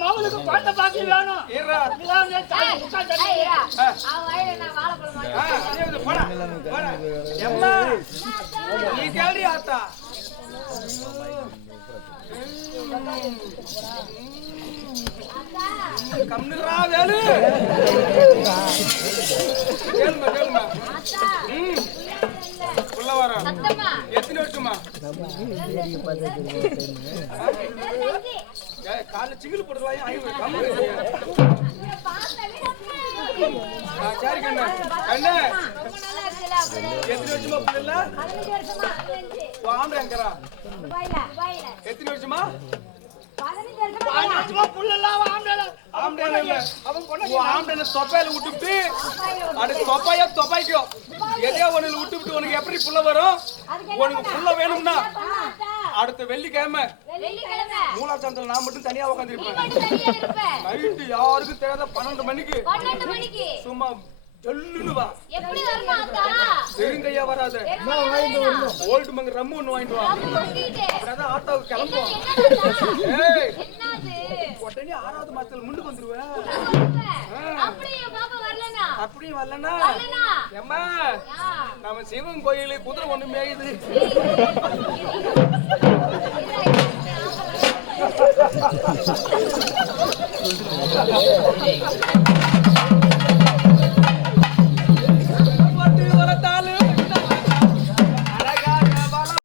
மாமனுக்கு பாட்ட பாக்கி வேணும். நீ கேள்வி ஆத்தா கம்னுரா வேலு கேளுமா கேளுமா உள்ள வர எத்தனை வருஷமா காலைல சிங்கிள் போட்டுக்கலாம் சரி கண்ணு கண்ணு எத்தனை வருஷமா பிள்ளை ஆம்பளை எங்கரா எத்தனை வருஷமா தொப்பையில விட்டுட்டு அடுத்து தொப்பாய்க்கும் எதையோ ஒண்ணு விட்டுவிட்டு உனக்கு எப்படி புள்ள வரும்? உனக்கு புள்ள வேணும்னா அடுத்த வெள்ளிக்கிழமை மூலாச்சந்திரன் நான் மட்டும் தனியா உட்காந்துருப்பேன். நைட்டு யாருக்கும் தெரியாத 12 மணிக்கு சும்மா ஜல்லுன்னு வா. தெரிந்தையா வராது. ஓல்டு மங்க ரம்மு ஒண்ணு வாங்கிட்டு வா. அப்படிதான் ஆட்டோவுக்கு கிளம்புவோம். உடனே 6வது மாசத்துல முன்னுக்கு வந்துருவேன். அப்படியும் வரலன்னா ஏம்மா நம்ம சிவன் கோயிலு குதிரை ஒண்ணு மேயுது.